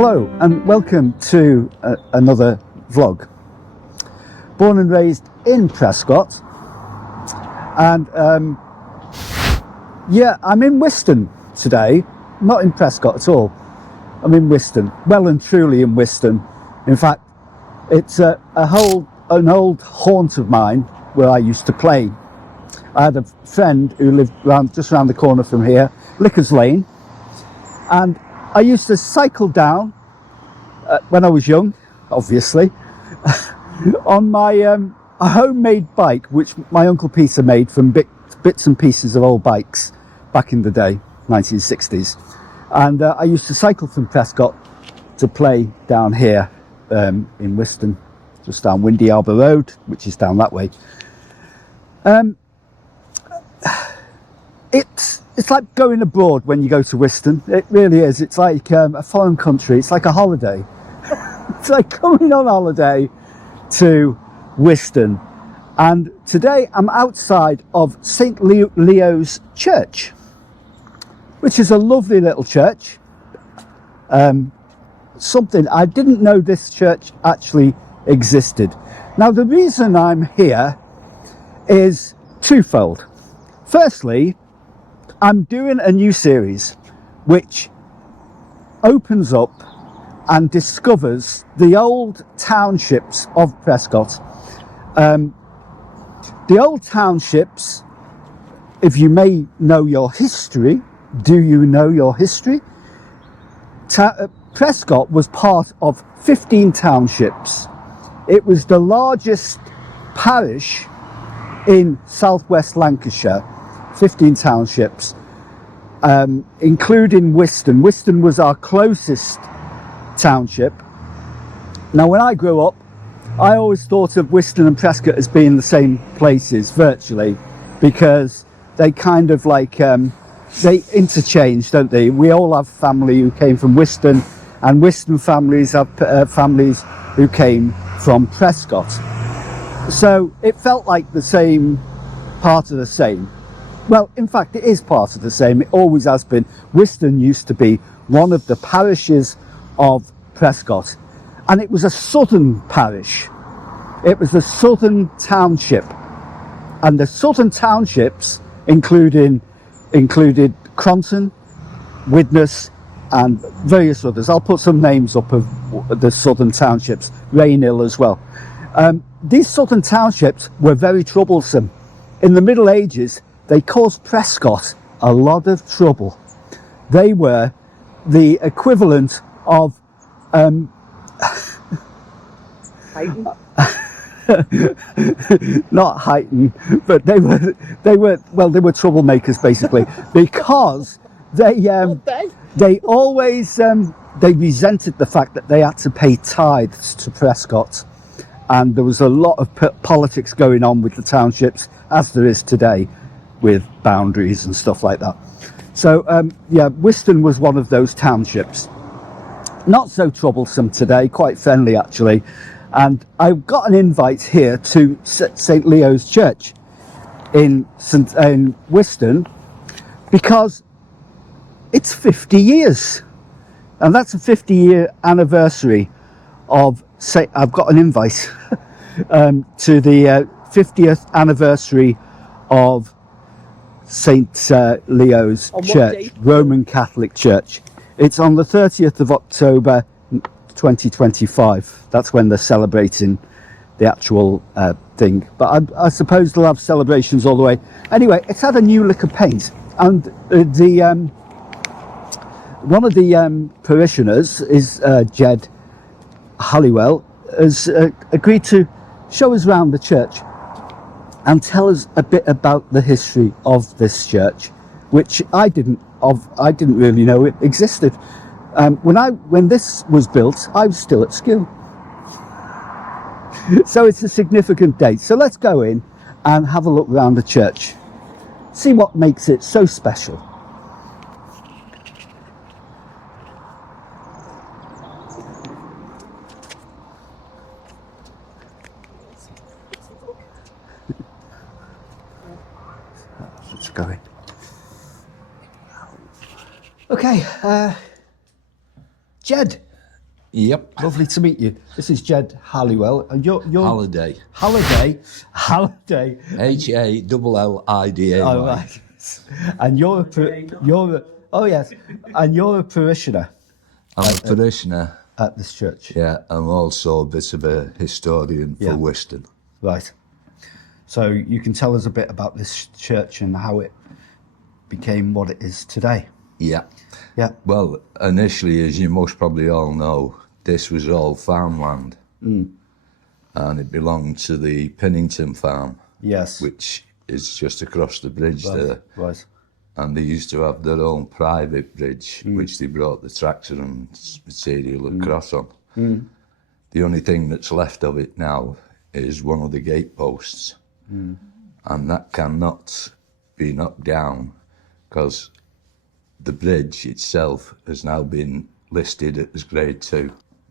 Hello and welcome to another vlog. Born and raised in Prescot, and yeah, I'm in Whiston today, not in Prescot at all. I'm in Whiston, well and truly in Whiston. In fact, it's an old haunt of mine where I used to play. I had a friend who lived just around the corner from here, Lickers Lane, and I used to cycle down when I was young, obviously, on my a homemade bike, which my Uncle Peter made from bits and pieces of old bikes back in the day, 1960s. And I used to cycle from Prescot to play down here in Whiston, just down Windy Harbour Road, which is down that way. It's like going abroad when you go to Whiston. It really is. It's like a foreign country. It's like a holiday. It's like coming on holiday to Whiston. And today I'm outside of St. Leo's Church, which is a lovely little church. Something I didn't know this church actually existed. Now the reason I'm here is twofold. Firstly, I'm doing a new series which opens up and discovers the old townships of Prescot. The old townships, if you may know your history, do you know your history? Prescot was part of 15 townships. It was the largest parish in South West Lancashire. 15 townships, including Whiston. Whiston was our closest township. Now, when I grew up, I always thought of Whiston and Prescot as being the same places, virtually, because they kind of like, they interchange, don't they? We all have family who came from Whiston, and Whiston families have families who came from Prescot. So it felt like the same, part of the same. Well, in fact, it is part of the same. It always has been. Whiston used to be one of the parishes of Prescot, and it was a southern parish. It was a southern township, and the southern townships included Cronton, Widnes, and various others. I'll put some names up of the southern townships, Rainhill as well. These southern townships were very troublesome. In the Middle Ages, they caused Prescot a lot of trouble. They were the equivalent of not Highton, but they were troublemakers basically, because they always they resented the fact that they had to pay tithes to Prescot, and there was a lot of politics going on with the townships, as there is today, with boundaries and stuff like that. So yeah, Whiston was one of those townships. Not so troublesome today, quite friendly actually. And I've got an invite here to St. Leo's Church in Whiston, because it's 50 years. And that's a 50-year anniversary of I've got an invite to the 50th anniversary of St. Leo's Church, Roman Catholic Church. It's on the 30th of October 2025. That's when they're celebrating the actual thing. But I suppose they'll have celebrations all the way. Anyway, it's had a new lick of paint, and one of the parishioners is Jed Holiday, has agreed to show us around the church and tell us a bit about the history of this church, which I didn't really know it existed. When this was built, I was still at school. So it's a significant date. So let's go in and have a look around the church, see what makes it so special. Let's go in. Okay, Jed, Yep. Lovely to meet you. This is Jed Halliwell, and you're Holiday. Halliday. Hallliday. Oh, right. And you're a parishioner I'm a parishioner. at this church. Yeah, I'm also a bit of a historian for Whiston. Right. So you can tell us a bit about this church and how it became what it is today. Yeah. Yeah. Well, initially, as you most probably all know, this was all farmland. And it belonged to the Pennington Farm. Yes. Which is just across the bridge there. Right. And they used to have their own private bridge, which they brought the tractor and material across on. The only thing that's left of it now is one of the gateposts. And that cannot be knocked down because the bridge itself has now been listed as Grade 2.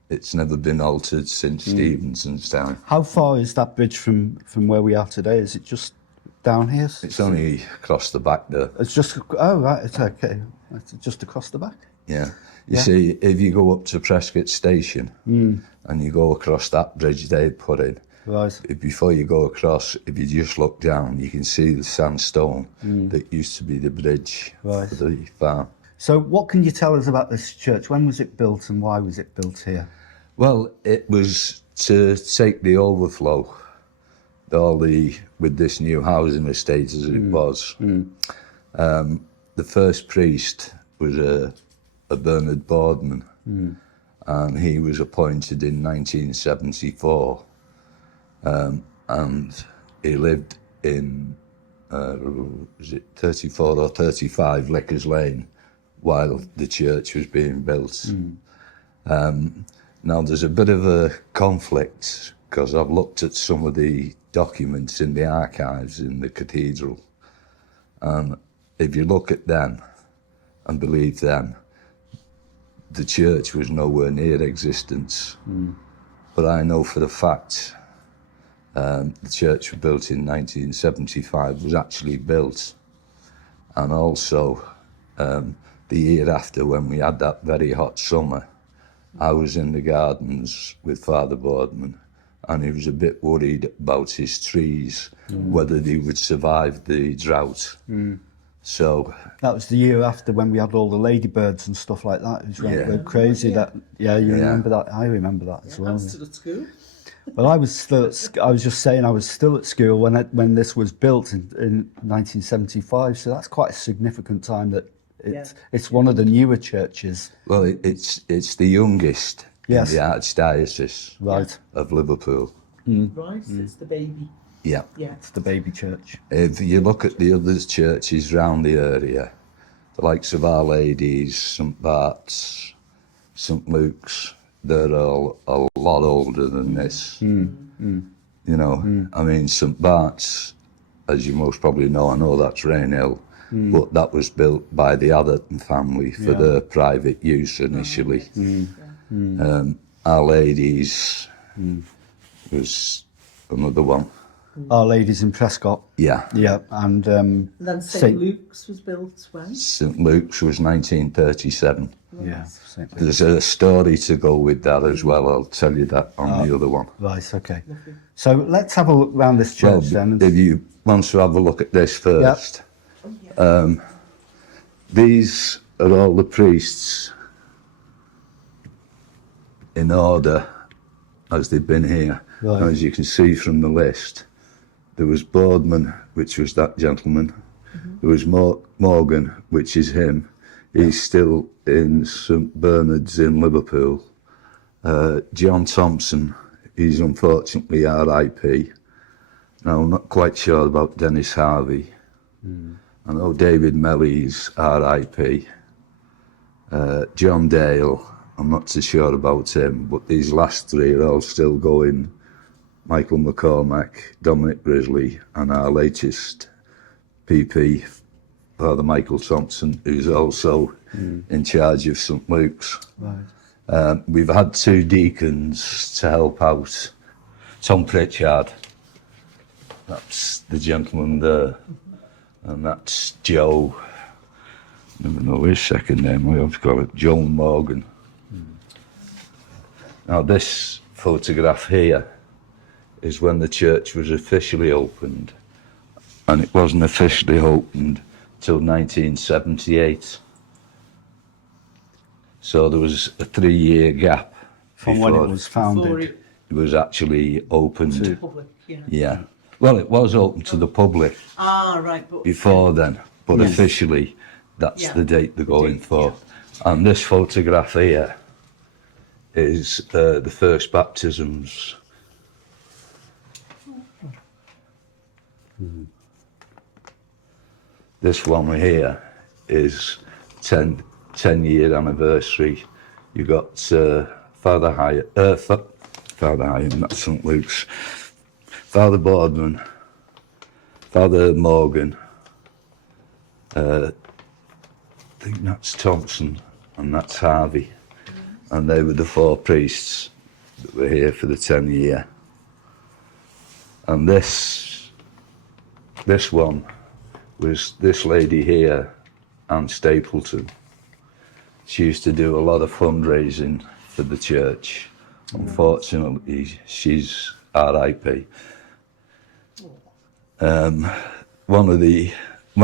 It's never been altered since Stevenson's time. How far is that bridge from where we are today? Is it just down here? It's only across the back there. It's just, oh, right, it's okay. It's just across the back. Yeah. You see, if you go up to Prescot station and you go across that bridge they put in, right. Before you go across, if you just look down, you can see the sandstone that used to be the bridge for the farm. So what can you tell us about this church? When was it built and why was it built here? Well, it was to take the overflow, with this new housing estate as it was. The first priest was a Bernard Boardman, and he was appointed in 1974, and he lived in, was it 34 or 35 Lickers Lane while the church was being built. Now, there's a bit of a conflict because I've looked at some of the documents in the archives in the cathedral, and if you look at them and believe them, the church was nowhere near existence. But I know for a fact the church was built in 1975, was actually built, and also the year after, when we had that very hot summer, I was in the gardens with Father Boardman, and he was a bit worried about his trees, whether they would survive the drought. So that was the year after when we had all the ladybirds and stuff like that. It went crazy. Remember that? I remember that as well. I was still at school. Well, I was still at school when this was built in 1975. So that's quite a significant time that it's one of the newer churches. Well, it's the youngest in the Archdiocese of Liverpool. Right, it's the baby. Yeah. It's the baby church. If you look at the other churches round the area, the likes of Our Lady's, St Bart's, St Luke's, they're all a lot older than this. You know, I mean, St Bart's, as you most probably know, I know that's Rainhill, but that was built by the Atherton family for their private use initially. Our Lady's was another one. Our Lady's in Prescot. Yeah. Yeah, and then St Luke's was built when? St Luke's was 1937. Yeah. There's a story to go with that as well. I'll tell you that on the other one. Right, okay. So let's have a look around this church then. If you want to have a look at this first. These are all the priests in order as they've been here. Right. As you can see from the list, there was Boardman, which was that gentleman. There was Morgan, which is him. He's still in St Bernard's in Liverpool. John Thompson, he's unfortunately RIP. Now, I'm not quite sure about Dennis Harvey. I know David Melly's RIP. John Dale, I'm not too sure about him, but these last three are all still going. Michael McCormack, Dominic Grizzly, and our latest PP, Father Michael Thompson, who's also in charge of St Luke's. Right. We've had two deacons to help out. Tom Pritchard, that's the gentleman there, and that's Joe, I never know his second name, I have to call it Joe Morgan. Now this photograph here is when the church was officially opened, and it wasn't officially opened till 1978. So there was a 3-year gap From when it was founded. Before it was actually opened. the public, yeah. Yeah. Well, it was open to the public Ah, right. But before then, but Yes. officially that's Yeah. the date they're going date, for. And this photograph here is the first baptisms. This one here is 10-year anniversary. You got Father Hyatt, Father Hyatt, not St Luke's, Father Boardman, Father Morgan, I think that's Thompson, and that's Harvey. And they were the 4 priests that were here for the 10-year. And this one was this lady here, Anne Stapleton. She used to do a lot of fundraising for the church. Unfortunately, she's RIP. When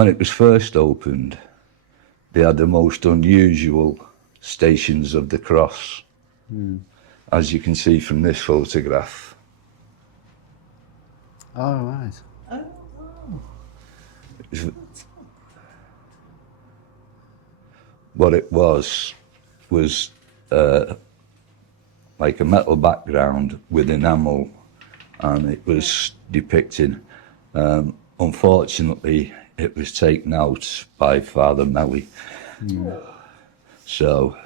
it was first opened, they had the most unusual Stations of the Cross, as you can see from this photograph. Oh, right. What it was like a metal background with enamel, and it was depicting. Unfortunately, it was taken out by Father Melly. So.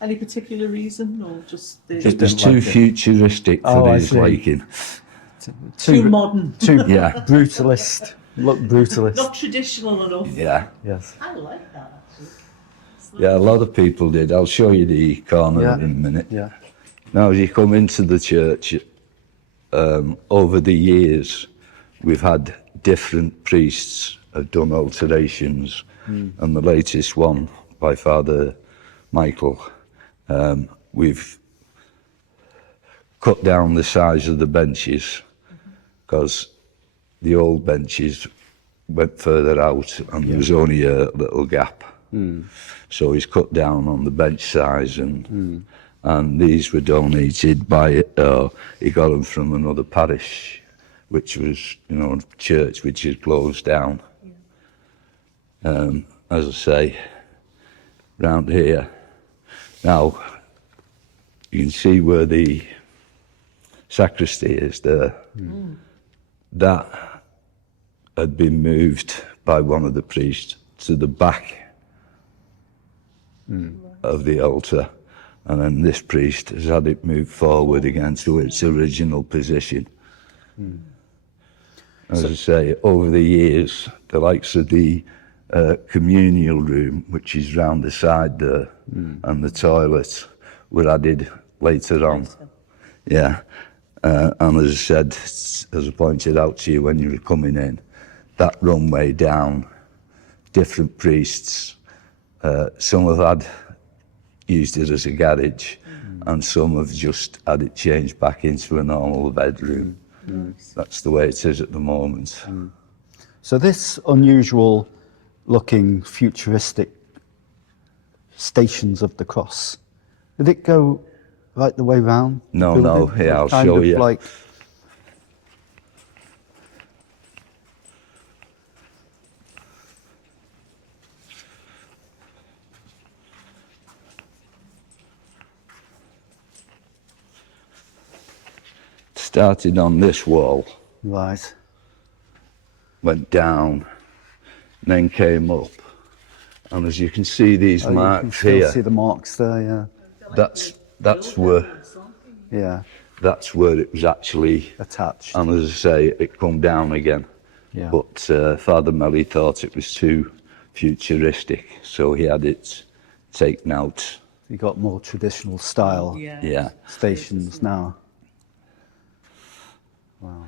Any particular reason, or just the It was didn't too like it. futuristic for Oh, I his see. liking. too modern, Too Yeah, brutalist. Look brutalist. not traditional enough? yeah. Yes. I like that actually. It's Yeah, a lot of people did. I'll show you the corner Yeah. in a minute. Yeah. Now, as you come into the church, over the years, we've had different priests have done alterations, and the latest one by Father Michael, we've cut down the size of the benches because the old benches went further out and there was only a little gap. So he's cut down on the bench size, and these were donated by he got them from another parish, which was a church which is closed down. As I say, round here now you can see where the sacristy is there. That had been moved by one of the priests to the back of the altar, and then this priest has had it moved forward again to its original position. As I say, over the years, the likes of the communal room, which is round the side there, and the toilet were added later on. Yeah, and as I said, as I pointed out to you when you were coming in, that runway down, different priests, some have had used it as a garage, and some have just had it changed back into a normal bedroom. That's the way it is at the moment. So this unusual looking futuristic Stations of the Cross, did it go right the way round? No, no, yeah, I'll Kind show of you. Like, Started on this wall, right. went down, then came up, and as you can see these Oh, you can marks still here, see the marks there, that's where yeah. it was actually. Attached. And as I say, it come down again. Yeah. But Father Melly thought it was too futuristic, so he had it taken out. You got more traditional style Yeah. stations now. Wow.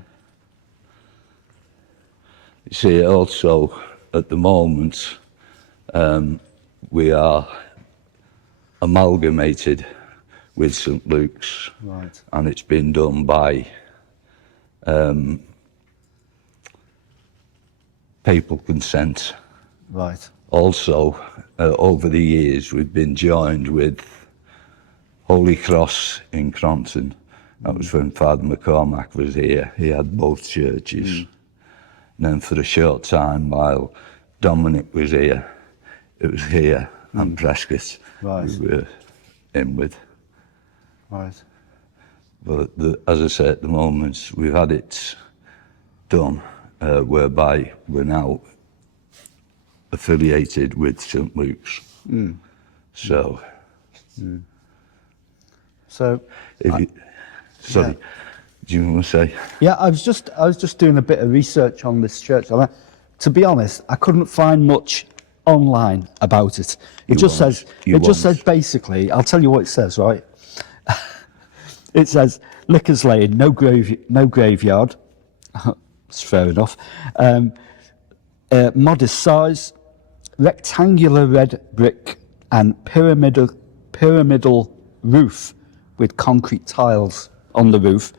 You see, also at the moment, we are amalgamated with St Luke's, Right. and it's been done by papal consent. Right. Also, over the years, we've been joined with Holy Cross in Cronton. That was when Father McCormack was here. He had both churches. And then for a short time, while Dominic was here, it was here and Prescot Right. we were in with. Right. But as I say, at the moment, we've had it done, whereby we're now affiliated with St Luke's. So, So, if you, sorry, yeah. do you want to say? yeah, I was just doing a bit of research on this church. I mean, to be honest, I couldn't find much online about it. It just says basically, I'll tell you what it says, right? It says Lickers Lane, no graveyard. It's fair enough. Modest size, rectangular red brick and pyramidal roof with concrete tiles on the roof.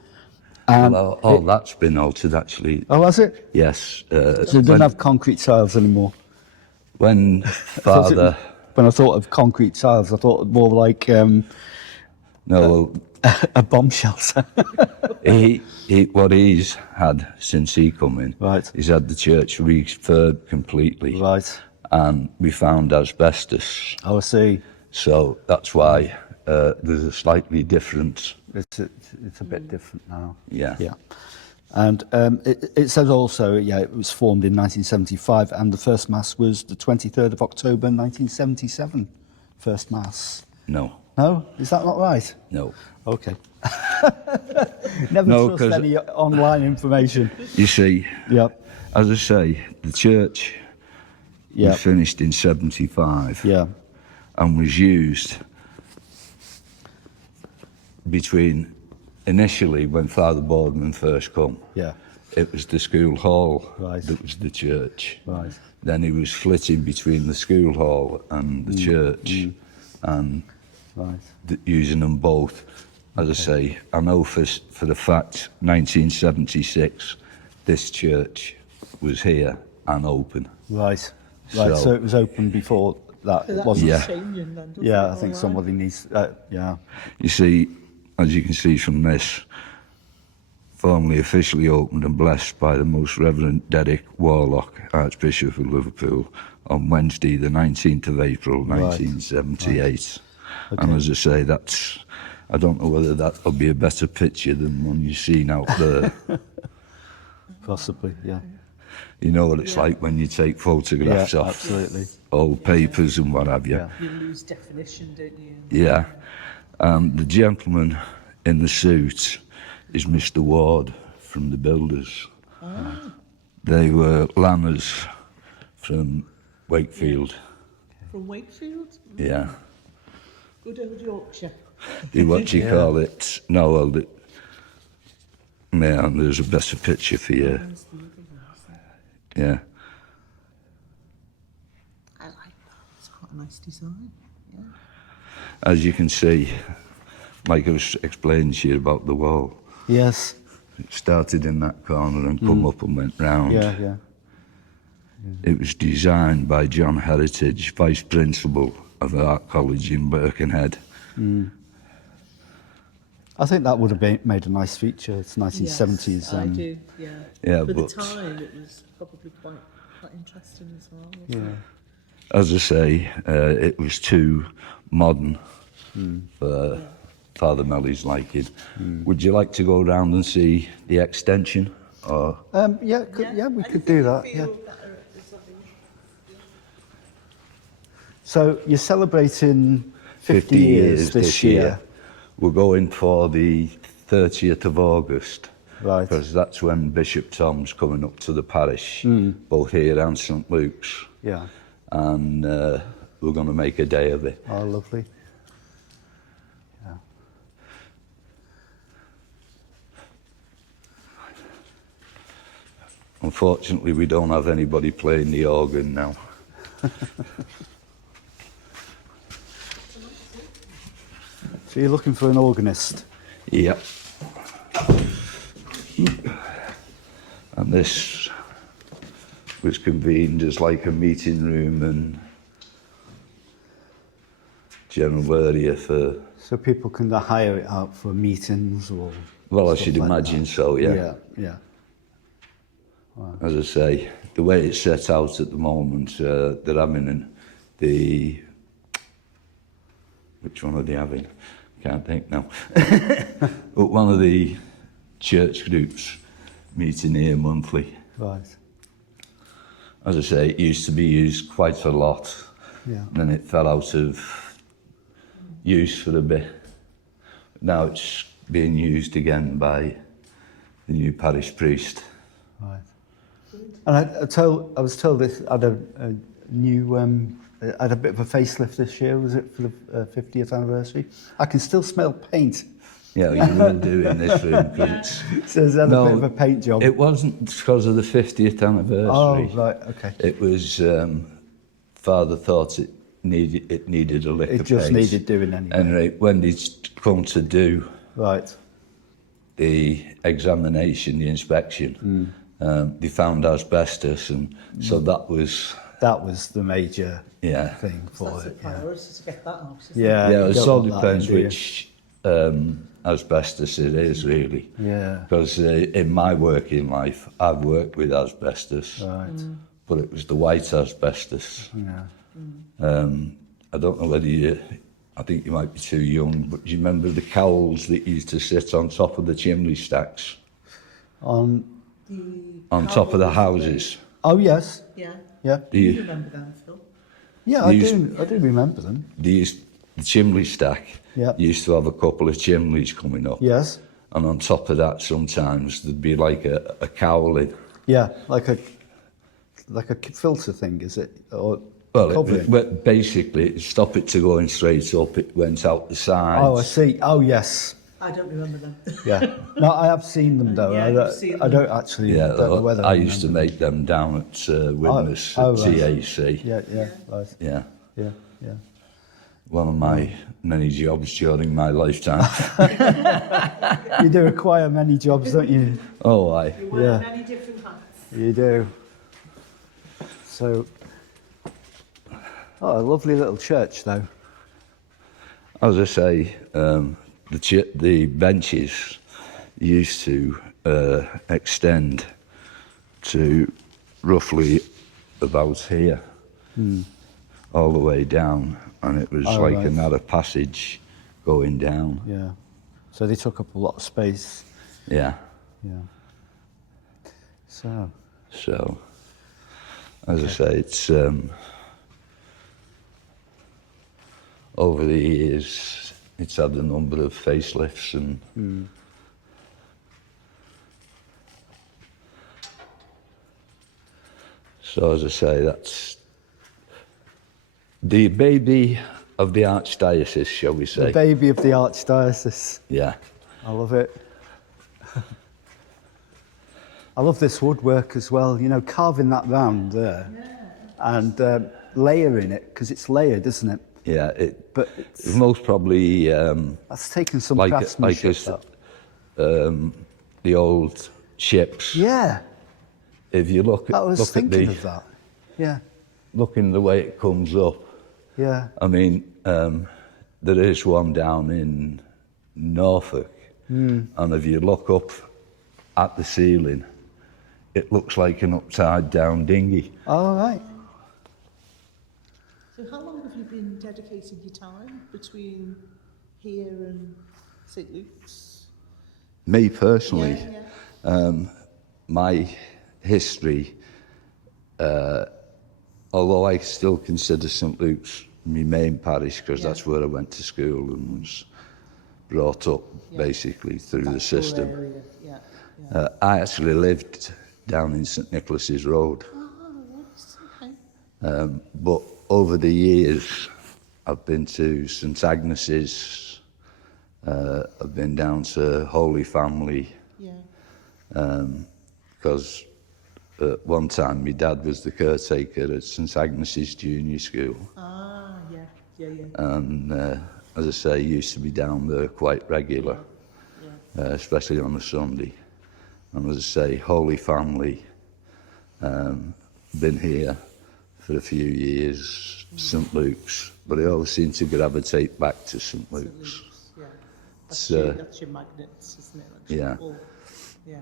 Well, that's been altered actually. Oh, has it? Yes. So it doesn't have concrete tiles anymore. When Father, When I thought of concrete tiles, I thought more like a bomb shelter. what he's had since he come in, Right. he's had the church refurbed completely, Right. and we found asbestos. Oh, I see. So that's why there's a slightly different. It's a bit different now. Yeah. Yeah. And it says also, it was formed in 1975, and the first mass was the 23rd of October 1977. First mass. No. No, is that not right? No. Okay. Never No, trust 'cause- any online information. You see, Yep. as I say, the church Yeah. was finished in 75 Yeah. and was used between initially when Father Boardman first come. Yeah. It was the school hall Right. that was the church. Right. Then he was flitting between the school hall and the church and Right. using them both. As I say, I know for the fact 1976 this church was here and open. Right. Right. So it was open before that, So that's wasn't Yeah. it? changing then, doesn't Yeah, it? I think All somebody needs. Yeah. You see, as you can see from this, formally officially opened and blessed by the Most Reverend Derek Warlock, Archbishop of Liverpool, on Wednesday the 19th of April 1978. Okay. And as I say, I don't know whether that will be a better picture than one you've seen out there. Possibly. Yeah. You know what it's like when you take photographs Yeah. off Absolutely. old papers and what have you. Yeah. You lose definition, don't you? Yeah. The gentleman in the suit is Mr. Ward from the builders. They were lammers from Wakefield. From Wakefield? Yeah. Good old Yorkshire. What do you call it? No, well, man, there's a better picture for you. There's the other ones. Yeah. I like that. It's quite a nice design. Yeah. As you can see, like I was explaining to you about the wall, Yes. it started in that corner and come up and went round. Yeah. Yeah. It was designed by John Heritage, Vice Principal of Art College in Birkenhead. I think that would have made a nice feature. It's 1970s. Yes, I do. Yeah. Yeah, For but the time, it was probably quite interesting as well. Yeah. Wasn't as I say, it was too modern for Father Melly's liking. Would you like to go around and see the extension? Or Yeah. We could do that. Yeah. So you're celebrating 50 years this year. We're going for the 30th of August. Right. Because that's when Bishop Tom's coming up to the parish, both here and St Luke's. Yeah. And we're going to make a day of it. Oh, lovely. Yeah. Unfortunately, we don't have anybody playing the organ now. So you're looking for an organist? Yep. And this was convened as like a meeting room and general area for... So people can hire it out for meetings or... Well, I stuff should like imagine that. so, yeah. Yeah, yeah. Wow. As I say, the way it's set out at the moment, they're having the... Which one are they having? Can't think now. But one of the church groups meeting here monthly. Right. As I say, it used to be used quite a lot. Yeah. And then it fell out of use for a bit. Now it's being used again by the new parish priest. Right. And I was told this had a new, had a bit of a facelift this year, was it, for the 50th anniversary? I can still smell paint. Yeah, you will do in this room. Cause it's, So there's had a bit of a paint job. it wasn't because of the 50th anniversary. Oh, right, okay. It was, Father thought it needed a lick It of just paint. needed doing anyway. Anyway, when he's come to do Right. the examination, the inspection, they found asbestos, and so that was the major yeah. thing So for that's a it. Yeah. priority to get that out. isn't Yeah, Yeah, you it don't all want that depends in, do you? which asbestos it is, really. Yeah. Because in my working life, I've worked with asbestos, Right. but it was the white asbestos. Yeah. I don't know whether you, I think you might be too young, but do you remember the cowls that used to sit on top of the chimney stacks, On. on top of the houses? Oh yes. Yeah. Yeah. Do You you, remember them, Phil? Yeah, I These- do. I do remember them. the chimney stack Yeah. used to have a couple of chimneys coming up, Yes. and on top of that, sometimes there'd be like a cowling. Yeah, like a filter thing, is it? Or Well, covering? basically, to stop it to going straight up, it went out the sides. Oh, I see. Oh, yes. I don't remember them. Yeah. No, I have seen them though. Yeah, I, you've don't, seen I them. don't actually. Yeah, don't know whether I used to make them down at Widnes Oh, at right. TAC. Yeah, yeah, right. Yeah, Yeah, yeah. one of my many jobs during my lifetime. You do acquire many jobs, don't you? Oh, aye. You wear Yeah. many different hats. You do. So, a lovely little church though. As I say, the benches used to extend to roughly about here, all the way down, and it was Oh, like right. a narrow passage going down. Yeah. So they took up a lot of space. Yeah. Yeah. So, So, as I say, it's over the years, it's had a number of facelifts and so, as I say, that's the baby of the Archdiocese, shall we say? the baby of the Archdiocese. Yeah. I love it. I love this woodwork as well, you know, carving that round there and layering it, because it's layered, isn't it? Yeah, But it's, most probably that's taken some like craftsmanship. us, that. the old ships. Yeah, If you look I at was look at thinking the of that. Yeah, looking the way it comes up. yeah, I mean, there is one down in Norfolk, and if you look up at the ceiling, it looks like an upside down dinghy. all right. So how long have you been dedicating your time between here and St Luke's? Me personally, Yeah. my history, although I still consider St Luke's my main parish because Yeah. that's where I went to school and was brought up basically through the That's your system. area, yeah. Yeah. I actually lived down in St Nicholas's Road, Oh, yes, okay. but over the years I've been to St Agnes's, I've been down to Holy Family, Yeah. because at one time my dad was the caretaker at St Agnes's Junior School, Ah, yeah, yeah, yeah. and as I say, used to be down there quite regular, Yeah. especially on a Sunday. And as I say, Holy Family, been here for a few years, St Luke's, but I always seem to gravitate back to St Luke's. Yeah. It's, That's your magnets, isn't it? That's yeah. all. Yeah.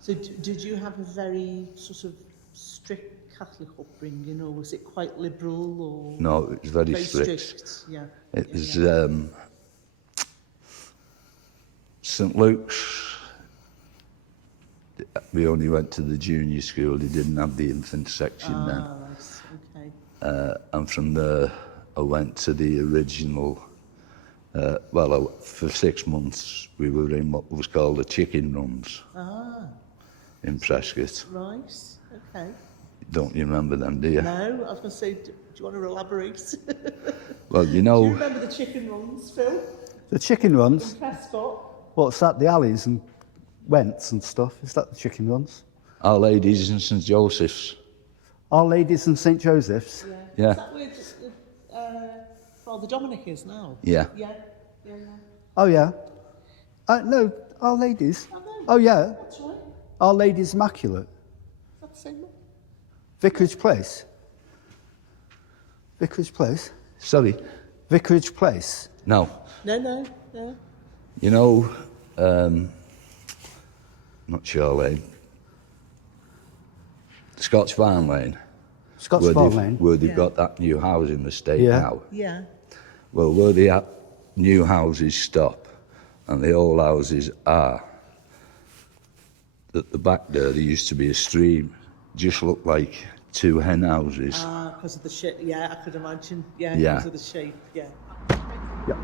So did you have a very sort of strict Catholic upbringing, or was it quite liberal, or No, it was very strict? Yeah. It Yeah, was yeah. St Luke's. We only went to the junior school. They didn't have the infant section then. Right. Okay. And from there, I went to the original. For 6 months, we were in what was called the chicken runs in Prescot. Right. Okay. Don't you remember them, do you? No, I was going to say, do you want to elaborate? Well, you Do know, you remember the chicken runs, Phil? The chicken runs. In Prescot? What's that? The alleys and wents and stuff. Is that the chicken runs? Our Ladies and St Joseph's. Our Ladies and St Joseph's. Yeah. Is that where Father Dominic is now? Yeah. Yeah. Yeah. Oh yeah. No, Our Ladies. Oh, no. Oh yeah. That's right. Our Ladies Immaculate. Is that the same one? Vicarage Place. Vicarage Place. Sorry. Vicarage Place. No. No. You know, not Shore Lane. Scotch Farm Lane. Scotch where Farm they've, Lane. Where they've Yeah. got that new housing estate Yeah. now. Yeah. Well, where the new houses stop and the old houses are, at the back there used to be a stream. Just looked like two hen houses. Because of the shape. Yeah, I could imagine. Yeah, Yeah. because of the shape. Yeah. Yep.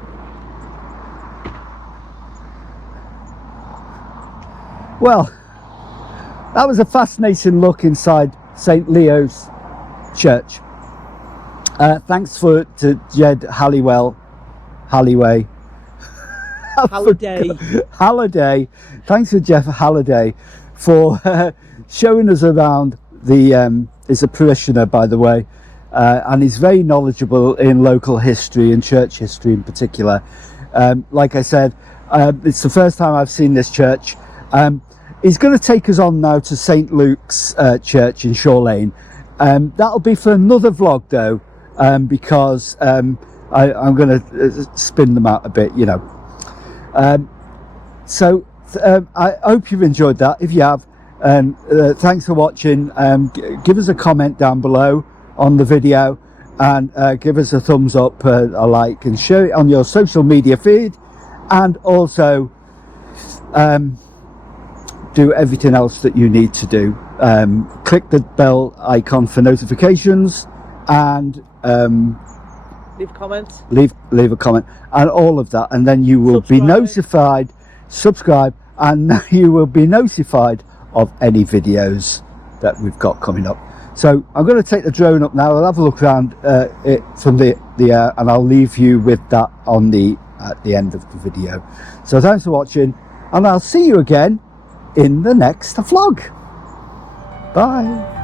Well, that was a fascinating look inside St Leo's Church. Thanks to Jed Halliway. Halliday. Thanks to Jeff Halliday for showing us around the. Is a parishioner, by the way, and he's very knowledgeable in local history and church history in particular. Like I said, it's the first time I've seen this church. He's going to take us on now to St Luke's Church in Shore Lane. That'll be for another vlog though, because I'm going to spin them out a bit, you know. I hope you've enjoyed that. If you have, thanks for watching. Give us a comment down below on the video, and give us a thumbs up, a like, and share it on your social media feed, and also do everything else that you need to do. Click the bell icon for notifications, and Leave comments. leave a comment and all of that, and then you will be notified. Subscribe, and you will be notified of any videos that we've got coming up. So I'm going to take the drone up now. I'll have a look around it from the air, and I'll leave you with that on at the end of the video. So thanks for watching, and I'll see you again in the next vlog. Bye.